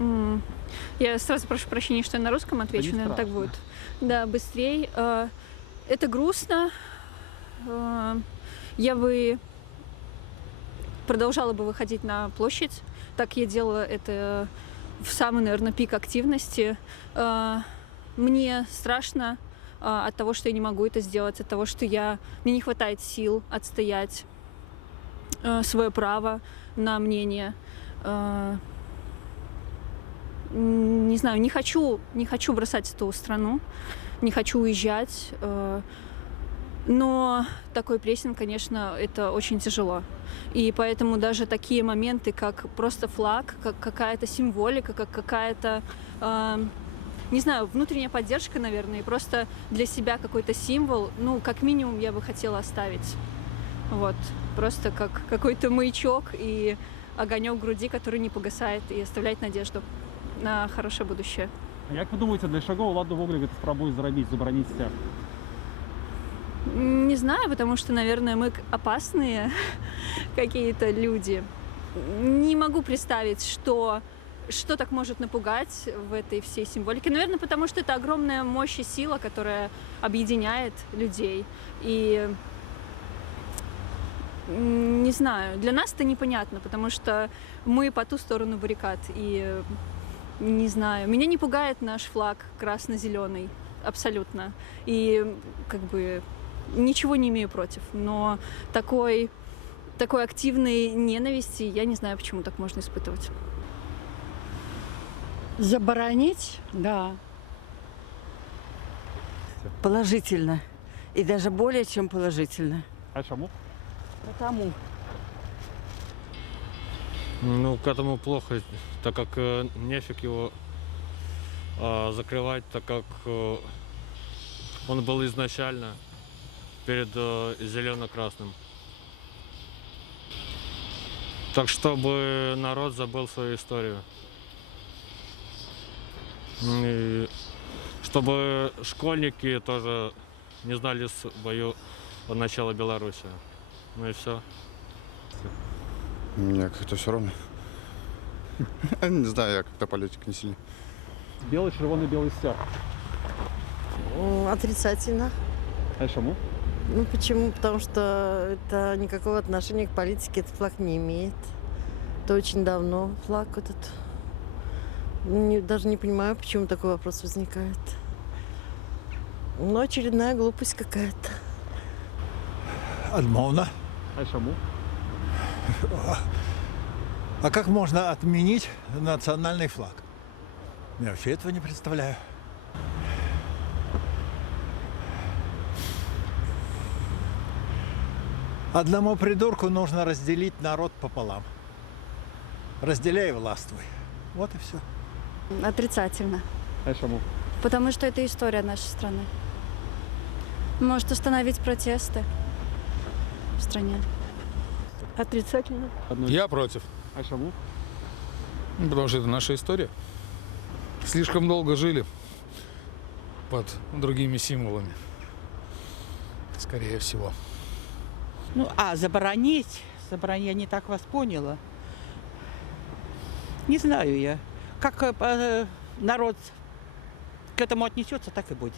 М, Я сразу прошу прощения, что я на русском Да отвечу, не наверное, так страшно. будет. Да, быстрей. Это грустно. Э, Я бы продолжала бы выходить на площадь. Так я делала это в самый, наверное, пик активности. Э, Мне страшно от того, что я не могу это сделать, от того, что мне не хватает сил отстоять свое право на мнение. Э, Не знаю, не хочу бросать эту страну, не хочу уезжать, но такой прессинг, конечно, это очень тяжело. И поэтому даже такие моменты, как просто флаг, как какая-то символика, как какая-то, не знаю, внутренняя поддержка, наверное, и просто для себя какой-то символ, ну, как минимум, я бы хотела оставить. Вот, просто как какой-то маячок и огонек в груди, который не погасает и оставляет надежду на хорошее будущее. А як ви думаєте, для чого владу Вуглевіт спробує заборонить стяг? Не знаю, потому что, наверное, мы опасные какие-то люди. Не могу представить, что так может напугать в этой всей символике. Наверное, потому что это огромная мощь и сила, которая объединяет людей. И не знаю, для нас это непонятно, потому что мы по ту сторону баррикад. И не знаю, меня не пугает наш флаг красно-зеленый абсолютно. И как бы ничего не имею против. Но такой активной ненависти я не знаю, почему так можно испытывать. Заборонить? Да. Положительно. И даже более чем положительно. А чому? Потому. Ну, к этому плохо, так как нефиг его закрывать, так как он был изначально перед зелено-красным. Так, чтобы народ забыл свою историю. И чтобы школьники тоже не знали свою от начала Беларуси. Ну и все. Мне как-то все равно. Не знаю, я как-то политик не сильно. Білий, червоний, білий стяг. Отрицательно. А чому? Ну почему? Потому что это никакого отношения к политике этот флаг не имеет. Это очень давно флаг этот. Даже не понимаю, почему такой вопрос возникает. Ну, очередная глупость какая-то. Отмовно. А чому? А как можно отменить национальный флаг? Я вообще этого не представляю. Одному придурку нужно разделить народ пополам. Разделяй и властвуй. Вот и все. Отрицательно. А чому? Потому что это история нашей страны. Может остановить протесты в стране. Отрицательно. Я против. А чому? Ну, потому что это наша история. Слишком долго жили под другими символами. Скорее всего. Ну, заборонить? Заборонить, я не так вас поняла. Не знаю я. Как народ к этому отнесется, так и будет.